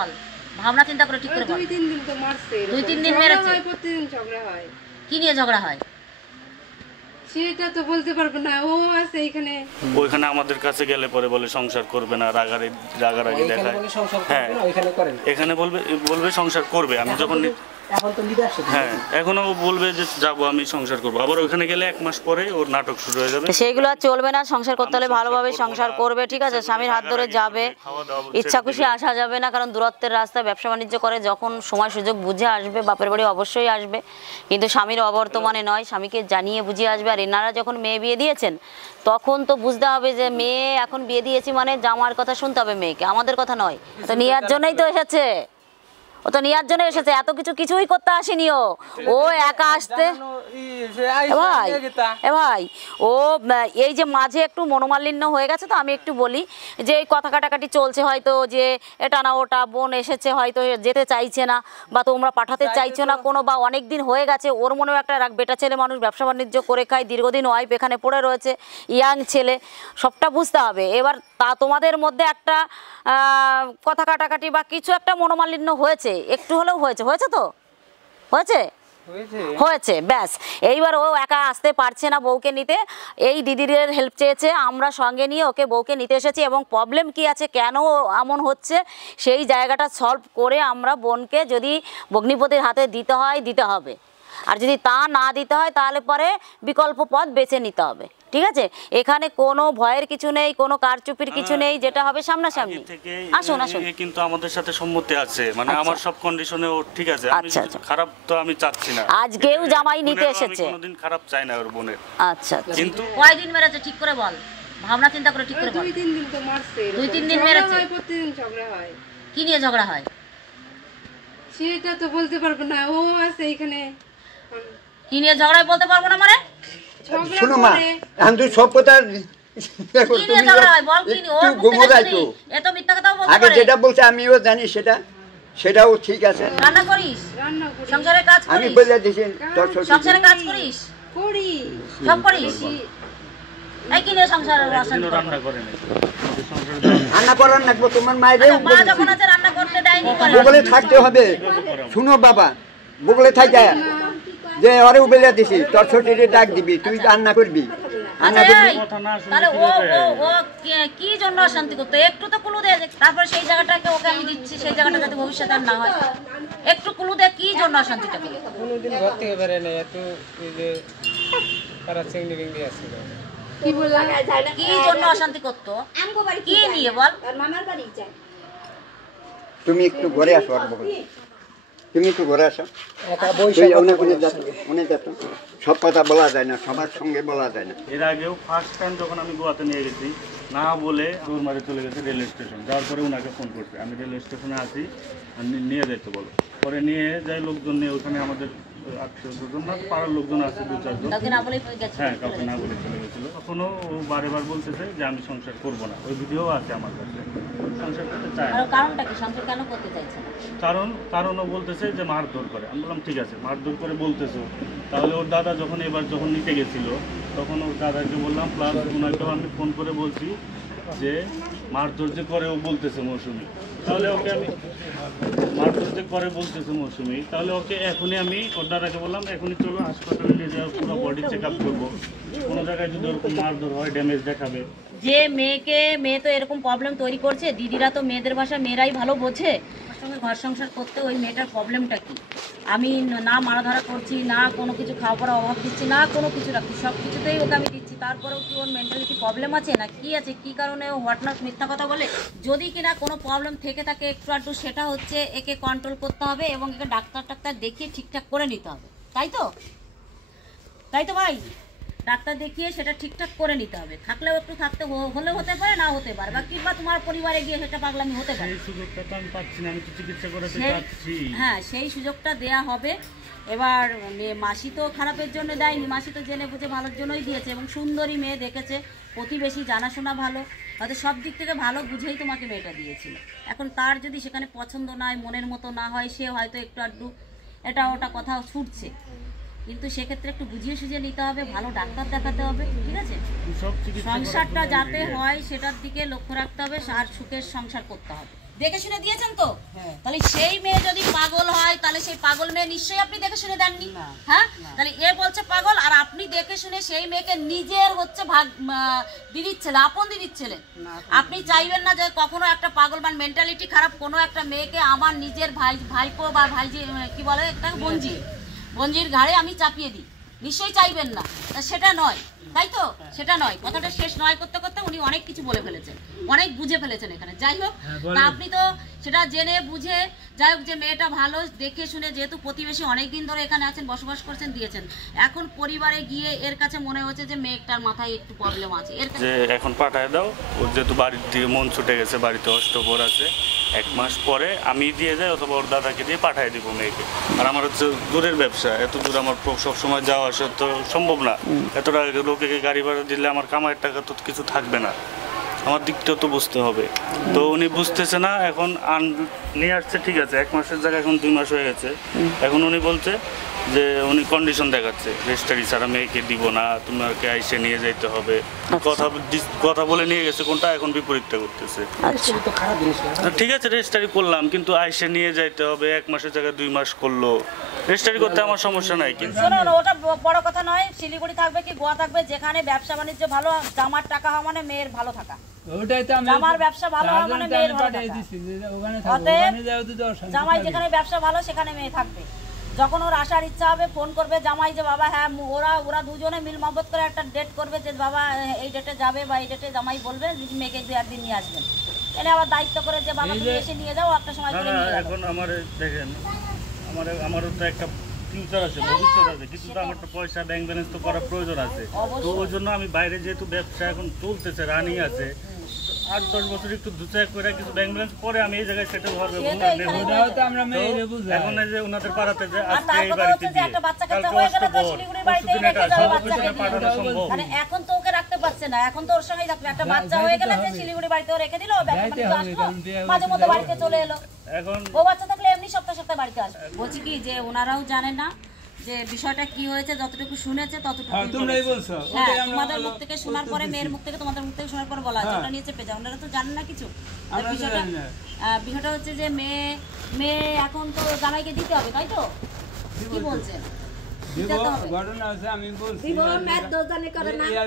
বল, ভাবনা চিন্তা করে ঠিক করে বল। 2-3 দিন তো মারছে, 2-3 দিন মেরেছে, প্রতিদিন ঝগড়া হয়। কি নিয়ে ঝগড়া হয় সেটা তো বলতে পারবো না, ও আছে এখানে। ওইখানে আমাদের কাছে গেলে পরে বলে সংসার করবে না, রাগারাগি দেখায়। হ্যাঁ, এখানে বলবে সংসার করবে। আমি যখন হ্যাঁ, এখনো বলবে যে যাবো আমি সংসার করবো, আবার ওখানে গেলে 1 মাস পরে ওর নাটক শুরু হয়ে যাবে। সেইগুলো আর চলবে না। সংসার করতে হলে ভালোভাবে সংসার করবে, ঠিক আছে? স্বামীর হাত ধরে যাবে, ইচ্ছা খুশি আসা যাবে না, কারণ দূরত্বের রাস্তায় ব্যবসা বাণিজ্য করে, যখন সময় সুযোগ বুঝে আসবে বাপের বাড়ি অবশ্যই আসবে, কিন্তু স্বামীর অবর্তমানে নয়, স্বামীকে জানিয়ে বুঝিয়ে আসবে। আর এনারা যখন মেয়ে বিয়ে দিয়েছেন তখন তো বুঝতে হবে যে মেয়ে এখন বিয়ে দিয়েছি মানে জামার কথা শুনতে হবে মেয়েকে, আমাদের কথা নয়। তো নেওয়ার জন্যই তো এসেছে, ও তো নেওয়ার জন্য এসেছে, এত কিছুই করতে আসেনি। ও একা আসতে ভাই ও এই যে মাঝে একটু মনোমালিন্য হয়ে গেছে, তো আমি একটু বলি যে এই কথা কাটাকাটি চলছে, হয়তো যে এটা না ওটা, বোন এসেছে হয়তো যেতে চাইছে না বা তোমরা পাঠাতে চাইছো না কোনো, বা অনেক দিন হয়ে গেছে, ওর মনেও একটা রাগ, বেটা ছেলে মানুষ, ব্যবসা বাণিজ্য করে খায়, দীর্ঘদিন ওয়াইফ এখানে পড়ে রয়েছে, ইয়াং ছেলে, সবটা বুঝতে হবে। এবার তা তোমাদের মধ্যে একটা কথা কাটাকাটি বা কিছু একটা মনোমালিন্য হয়েছে, একটু হলেও হয়েছে তো হয়েছে ব্যাস। এইবার ও একা আসতে পারছে না বউকে নিতে, এই দিদিদের হেল্প চেয়েছে, আমরা সঙ্গে নিয়ে ওকে বউকে নিতে এসেছি, এবং প্রবলেম কি আছে, কেন এমন হচ্ছে, সেই জায়গাটা সলভ করে আমরা বোনকে যদি ভগ্নিপতির হাতে দিতে হয় দিতে হবে, আর যদি তা না দিতে হয় তাহলে পরে বিকল্প পথ বেছে নিতে হবে, ঠিক আছে? এখানে কোনো ভয়ের কিছু নেই, কোনো কারচুপির কিছু নেই, যেটা হবে সামনাসামনি। আসুন আসুন, কিন্তু আমাদের সাথে সম্মতি আছে, মানে আমার সব কন্ডিশনে ও ঠিক আছে। আচ্ছা, খারাপ তো আমি চাচ্ছি না, আজকেও জামাই নিতে এসেছে, আমি কোনোদিন খারাপ চাই না ওর বোনের। আচ্ছা, কিন্তু কয়দিন মেরেছে ঠিক করে বল, ভাবনা চিন্তা করে ঠিক করে বল। 2-3 দিন তো মারছে, 2-3 দিন মেরেছে, প্রতিদিন ঝগড়া হয়। কি নিয়ে ঝগড়া হয় সেটা তো বলতে পারবো না, ও আছে এখানে। কি নিয়ে ঝগড়া বলতে পারবো না মানে? শোনো মা, এখন তুই সব কথা দেখো, কি নিয়ে ঝগড়া হয় বল, কি নিয়ে? ওর মুখে শুনি এত মিথ্যা কথা বলতে পারে। আগে যেটা বলছে আমিও জানি, সেটাও ঠিক আছে। রান্না করিস, রান্না করি, সংসারে কাজ করিস, আমি বলে দিছি সংসারে কাজ করিস, করি সব করিস। এই কি নিয়ে সংসারে রান্না করে না, রান্না করার লাগবো তোমার মায়ের মা যখন আছে রান্না করতে দেয়নি, বগলে থাকতে হবে। শুনো বাবা, বগলে থাকে যে ওরে উবেলে দিছি, তোর ছোটিরে ডাক দিবি, তুই রান্না করবি, রান্না করবি। তাহলে ও কি জন্য অশান্তি করতো, একটু তো ক্লু দে, তারপর সেই জায়গাটাকে ওকে আমি দিচ্ছি, সেই জায়গাটা যাতে ভবিষ্যতে আর না হয়, একটু ক্লু দে কি জন্য অশান্তিটা করতো। কোনোদিন ঘর থেকে বেরে নেই, এত এই যে তারা চেঙ্গি বেঙ্গি আছে, কি বললা, কি জন্য অশান্তি করতো, কি নিয়ে বল। তুমি একটু ঘরে আসো, আর বগলে তুমি একটু ঘরে আসো, সব কথা বলা যায় না, সবার সঙ্গে বলা যায় না। এর আগেও ফার্স্ট টাইম যখন আমি গোয়াতে নিয়ে গেছি, না বলে দৌড় মারে চলে গেছে রেল স্টেশন, যাওয়ার পরে ওনাকে ফোন করছে, আমি রেল স্টেশনে আছি, নিয়ে যাইতে বলো। পরে নিয়ে যাই লোকজন নিয়ে, ওখানে আমাদের আত্মীয়-স্বজন না পাড়ার লোকজন আছে 2-4 জন, হ্যাঁ কাউকে না বলে চলে গেছিলো। তখনও ও বারেবার বলতেছে যে আমি সংসার করবো না, ওই ভিডিও আছে আমার কাছে, সংসার করতে চায় না। কারণটা কি, সংসার কেন করতে চাইছে না? কারণ ও বলতেছে যে মারধর করে। আমি বললাম ঠিক আছে, মারধর করে বলতেছো, তাহলে ওর দাদা যখন নিতে গেছিল, তখন ওর দাদাকে বললাম, প্লাস ওনাকেও আমি ফোন করে বলছি যে মারধর যে করে ও বলতেছে মৌসুমি, তাহলে ওকে আমি মারধর যে করে বলতেছে মৌসুমি, তাহলে ওকে এখনই আমি ওর দাদাকে বললাম এখনই চলো হাসপাতালে নিয়ে যাওয়ার, পুরো বডি চেক আপ করবো, কোনো জায়গায় যদি ওরকম মারধর হয় ড্যামেজ দেখাবে। যে মেয়ে তো এরকম প্রবলেম তৈরি করছে, দিদিরা তো মেয়েদের ভাষা মেয়েরাই ভালো বোঝে, সঙ্গে ঘর সংসার করতে ওই মেয়েটার প্রবলেমটা কি? আমি না মারাধরা করছি, না কোনো কিছু খাওয়া পড়া অভাব দিচ্ছি, না কোনো কিছু রাখছি, সব কিছুতেই ওকে আমি দিচ্ছি, তারপরেও কি ওর মেন্টালিটি প্রবলেম আছে না কি আছে, কি কারণে ও হোয়াটনট মিথ্যা কথা বলে? যদি কিনা কোনো প্রবলেম থেকে থাকে একটু আধটু, সেটা হচ্ছে একে কন্ট্রোল করতে হবে এবং একে ডাক্তার দেখিয়ে ঠিকঠাক করে নিতে হবে, তাই তো ভাই? ডাক্তার দেখিয়ে সেটা ঠিকঠাক করে নিতে হবে, থাকলেও একটু থাকতে হলেও হতে পারে, না হতে পারে, বা কিংবা তোমার পরিবারে গিয়ে সেটা পাগলামি হতে পারে, হ্যাঁ সেই সুযোগটা দেয়া হবে। এবার মাসি তো খারাপের জন্য দেয়নি, মাসি তো জেনে বুঝে ভালোর জন্যই দিয়েছে, এবং সুন্দরী মেয়ে দেখেছে, প্রতিবেশী জানাশোনা ভালো, হয়তো সব দিক থেকে ভালো বুঝেই তোমাকে মেয়েটা দিয়েছিল। এখন তার যদি সেখানে পছন্দ না হয়, মনের মতো না হয়, সে হয়তো একটু আধটু এটা ওটা কথা ছুটছে, কিন্তু সেক্ষেত্রে একটু বুঝিয়ে সুঝিয়ে নিতে হবে, ভালো ডাক্তার দেখাতে হবে, ঠিক আছে? সংসারটা যাতে হয় সেটার দিকে লক্ষ্য রাখতে হবে, আর সুখের সংসার করতে হবে। দেখে শুনে দিয়েছেন তো? তাহলে সেই মেয়ে যদি পাগল হয় তাহলে সেই পাগল মেয়ে নিশ্চয়ই আপনি দেখে শুনে দেননি। হ্যাঁ, তাহলে এ বলছে পাগল আর আপনি দেখে শুনে সেই মেয়েকে নিজের হচ্ছে দিদির ছেলে, আপন দিদির ছেলে। আপনি চাইবেন না যে কখনো একটা পাগল মানে মেন্টালিটি খারাপ কোনো একটা মেয়েকে আমার নিজের ভাইপো বা ভাইজি কি বলে একটা বঞ্জির ঘাড়ে আমি চাপিয়ে দিই, নিশ্চয়ই চাইবেন না। সেটা নয়, তাই তো? সেটা নয়, কথাটা শেষ নয় করতে করতে উনি অনেক কিছু বলে ফেলেছেন, অনেক বুঝে ফেলেছেন এখানে। যাই হোক, তা আপনি তো সেটা জেনে বুঝে যাই হোক যে মেয়েটা ভালো দেখে শুনে, যেহেতু প্রতিবেশী অনেকদিন ধরে এখানে আছেন, বসবাস করছেন, দিয়েছেন। এখন পরিবারে গিয়ে এর কাছে মনে হচ্ছে যে মেয়েটার মাথায় একটু প্রবলেম আছে, এর যে এখন পাঠায় দাও, ওর যেহেতু বাড়ির দিয়ে মন ছুটে গেছে, বাড়িতে অষ্টপর আছে, 1 মাস পরে আমি দিয়ে যাই অথবা ওর দাদাকে দিয়ে পাঠিয়ে দিব মেয়েকে। আর আমার হচ্ছে দূরের ব্যবসা, এত দূর আমার সবসময় যাওয়া আসা তো সম্ভব না। এত টাকা লোকে গাড়ি ভাড়া দিলে আমার কামাইয়ের টাকা তো কিছু থাকবে না, আমার দিকটাও তো বুঝতে হবে। তো উনি বুঝতেছে না, এখন নিয়ে আসছে ঠিক আছে, 1 মাসের জায়গায় এখন 2 মাস হয়ে গেছে। এখন উনি বলছে যে উনি কন্ডিশন দেখাচ্ছে, রেজিস্ট্রারি ছাড়া মেয়েকে দিব না, তোমাকে আইসে নিয়ে যাইতে হবে। কথা বলে নিয়ে গেছে, কোনটা এখন বিপরীতটা করতেছে। ঠিক আছে রেজিস্ট্রারি করলাম, কিন্তু আইসে নিয়ে যাইতে হবে, 1 মাসের জায়গায় 2 মাস করলো। রেজিস্ট্রারি করতে আমার সমস্যা নাই, কিন্তু ওটা বড় কথা নয়। শিলিগুড়ি থাকবে কি গোয়া থাকবে, যেখানে ব্যবসা বাণিজ্য ভালো, জামার টাকা হওয়া মানে মেয়ের ভালো থাকা। জামার ব্যবসা ভালো হওয়া মানে মেয়ের ভালো থাকা। জামাই যেখানে ব্যবসা ভালো সেখানে মেয়ে থাকবে। যখন ওর আসার ইচ্ছা হবে ফোন করবে জামাই যে বাবা হ্যাঁ, ওরা দুজনে মিল মহব্বত করে একটা ডেট করবে যে বাবা এই ডেটে যাবে বা এই ডেটে জামাই বলবে মেয়েকে 2 একদিন নিয়ে আসবেন। এনে আবার দায়িত্ব করে যে বাবা তুমি এসে নিয়ে যাও, একটা সময় করে নিয়ে যাও। এখন আমার দেখেন, আমারও তো একটা ফিউচার আছে, ভবিষ্যৎ আছে, কিন্তু তো আমার তো পয়সা ব্যাংক ব্যালেন্স তো করার প্রয়োজন আছে। তো ওই জন্য আমি বাইরে যেহেতু ব্যবসা এখন চলতেছে, রানিং আছে, 8-10 বছর একটু দুচাক করে কিছু ব্যাংক ব্যালেন্স পরে আমি এই জায়গায় সেটেল হওয়ার এখন এই যে ওনাদের পাড়াতে যে আজকে এই বাড়িতে দিয়ে মানে এখন তো ওকে রাখতে পারছে না, এখন তো ওর সঙ্গেই থাকবে। একটা বাচ্চা হয়ে গেলে যে শিলিগুড়ি বাড়িতেও রেখে দিল, মাঝে মধ্যে বাড়িতে চলে এলো। এখন ও বাচ্চা থাকলে এমনি সপ্তাহে সপ্তাহে বাড়িতে আসবে। বলছি কি যে ওনারাও জানে না যে বিষয়টা কি হয়েছে, যতটুকু শুনেছে ততটুকু তোমরাই বলছো। হ্যাঁ, তোমাদের মুখ থেকে শোনার পরে, মেয়ের মুখ থেকে তোমাদের মুখ থেকে শোনার পরে বলা আছে, ওটা নিয়ে চেপে যাও। ওনারা তো জানেন না কিছু। বিষয়টা হচ্ছে যে মেয়ে এখন তো জামাইকে দিতে হবে, তাই তো? কি বলছেন? ঘটনা আছে, আমি বলছি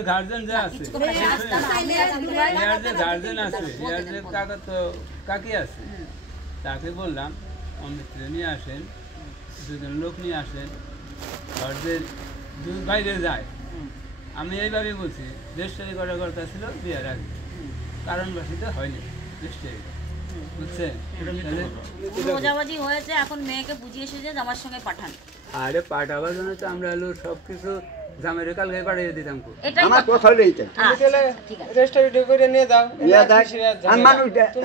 গার্জেন যে আছে, গার্জেন আছে, কাকা তো কাকি আছে, তাকে বললাম অমিত্রে নিয়ে আসেন, 2 জন লোক নিয়ে আসেন, ঘরদের বাইরে যায়। আমি এইভাবে বলছি, রেজিস্ট্রারি করার কথা ছিল বিয়ার আগে, কারণবাসীতে হয়নি রেজিস্ট্রারি, বুঝছেন? বোঝাবাজি হয়েছে, এখন মেয়েকে বুঝিয়ে এসেছে আমার সঙ্গে পাঠান। আরে পাঠাবার জন্য তো আমরা হলো সবকিছু জামের কালকে পাঠিয়ে দিতাম। আমার কথা এইটা রেজিস্ট্রারি করে নিয়ে যাও, আমার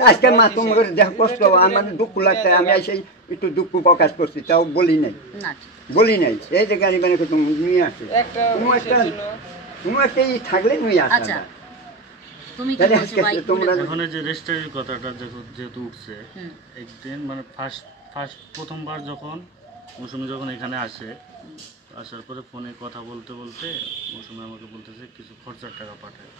আজকে মা তোমার দেখ কষ্ট, আমার দুঃখ লাগছে, আমি এসে একটু দুঃখ প্রকাশ করছি, তাও বলি নাই। এই যে গাড়ি বানিয়ে তুমি নিয়ে আসে কোনো একটা থাকলে নিয়ে আসা। এখন যে রেজিস্ট্রারির কথাটা যেহেতু উঠছে, একদিন মানে প্রথমবার যখন মৌসুমি যখন এখানে আসার পরে ফোনে কথা বলতে বলতে মৌসুমি আমাকে বলতেছে কিছু খরচার টাকা পাঠায়।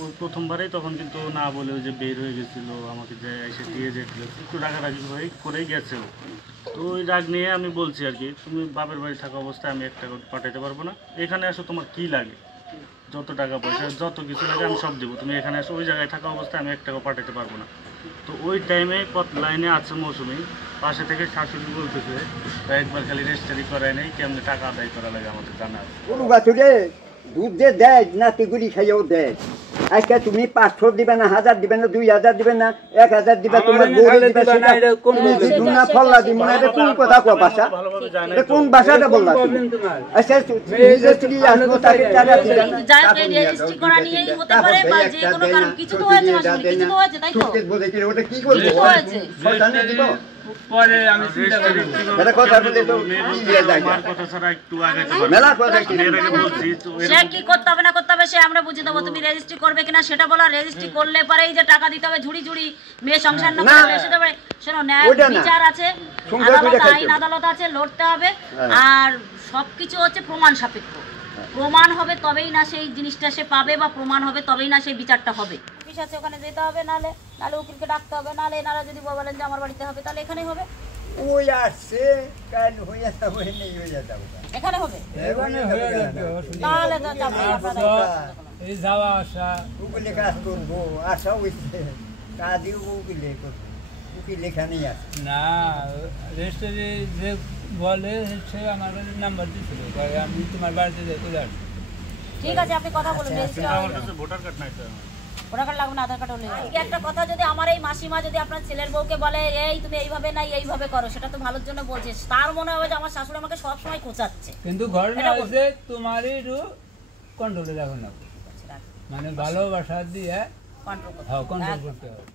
ও প্রথমবারেই তখন কিন্তু না বলে ওই যে বের হয়ে গেছিল, আমাকে যে এসে দিয়ে যেছিল, একটু রাগারাগি হয়ে করেই গেছে। তো ওই রাগ নিয়ে আমি বলছি আর কি, তুমি বাপের বাড়ি থাকা অবস্থায় আমি 1 টাকা পাঠাইতে পারবো না, এখানে আসো তোমার কি লাগে, যত টাকা পয়সা যত কিছু লাগে আমি সব দেবো, তুমি এখানে আসো। ওই জায়গায় থাকা অবস্থায় আমি 1 টাকা পাঠাতে পারবো না। তো ওই টাইমে কত লাইনে আছে মৌসুমি, পাশে থেকে শাশুড়ি বলতেছে একবার খালি রেজিস্ট্রারি করায় নেই, কেমনি টাকা আদায় করা লাগে আমাদের জানা আছে। দুধ যে দেয় নাতি গুড়ি খাইয়েও দেয়। আজকে তুমি 500 দিবে না, 1000 দিবে না, 2000 দিবে না, 1000 দিবে, তোমার ফল্লা দিব না। এটা কোন কথা কো ভাষা, কোন ভাষাটা বললা তুমি? আচ্ছা রেজিস্ট্রি আসবো তাকে টাকা দিবে না, রেজিস্ট্রি করা নিয়েই হতে পারে বা যে কোনো কারণ কিছু তো হয়েছে, কিছু তো হয়েছে, তাই তো? ওটা কি করবে কথা দিব পরে আমি চিন্তা করি। এটা কথা বলে তো আমার কথা ছাড়া একটু আগে মেলা কথা কি বলছি, তো সে কি করতে হবে না করতে হবে সে আমরা বুঝে দেবো। তুমি রেজিস্ট্রি করবে কিনা সেটা বলো। রেজিস্ট্রি করলে পরেই যে টাকা দিতে হবে ঝুড়ি ঝুড়ি, মেয়ে সংসার না করলে সেটা শোনো, ন্যায় বিচার আছে, আইন আদালত আছে, লড়তে হবে। আর সবকিছু হচ্ছে প্রমাণ সাপেক্ষ। প্রমাণ হবে তবেই না সেই জিনিসটা সে পাবে, বা প্রমাণ হবে তবেই না সেই বিচারটা হবে। অফিস আছে ওখানে যেতে হবে, নাহলে নাহলে উকিলকে ডাকতে হবে, নাহলে এনারা যদি বলেন যে আমার বাড়িতে হবে তাহলে এখানেই হবে। ওই আসছে কাল হয়ে যাবে, নেই হয়ে যাবে, এখানে হবে, এখানে হয়ে যাবে, অসুবিধা তাহলে তো চাপ নেই আপনাদের। এই যাওয়া আসা উকিলে কাজ করবো, আশা হয়েছে কাজই উকিলে করবো, উকিল এখানেই আছে। না, রেজিস্ট্রি যে বলে সে আমার নাম্বার দিয়েছিল, আমি তোমার বাড়িতে যাই চলে আসবো। ঠিক আছে, আপনি কথা বলুন। আমার কাছে ভোটার কার্ড নাই তো। ভোটার কার্ড লাগবে না, আধার কার্ড হলে আজকে একটা কথা, যদি আমার এই মাসিমা যদি আপনার ছেলের বউকে বলে এই তুমি এইভাবে না এইভাবে করো, সেটা তো ভালোর জন্য বলছে, তার মনে হবে যে আমার শাশুড়ি আমাকে সবসময় খোঁচাচ্ছে। কিন্তু ঘটনা হচ্ছে তোমারই একটু কন্ট্রোলে রাখো না, মানে ভালোবাসা দিয়ে কন্ট্রোল করতে কন্ট্রোল করতে হবে।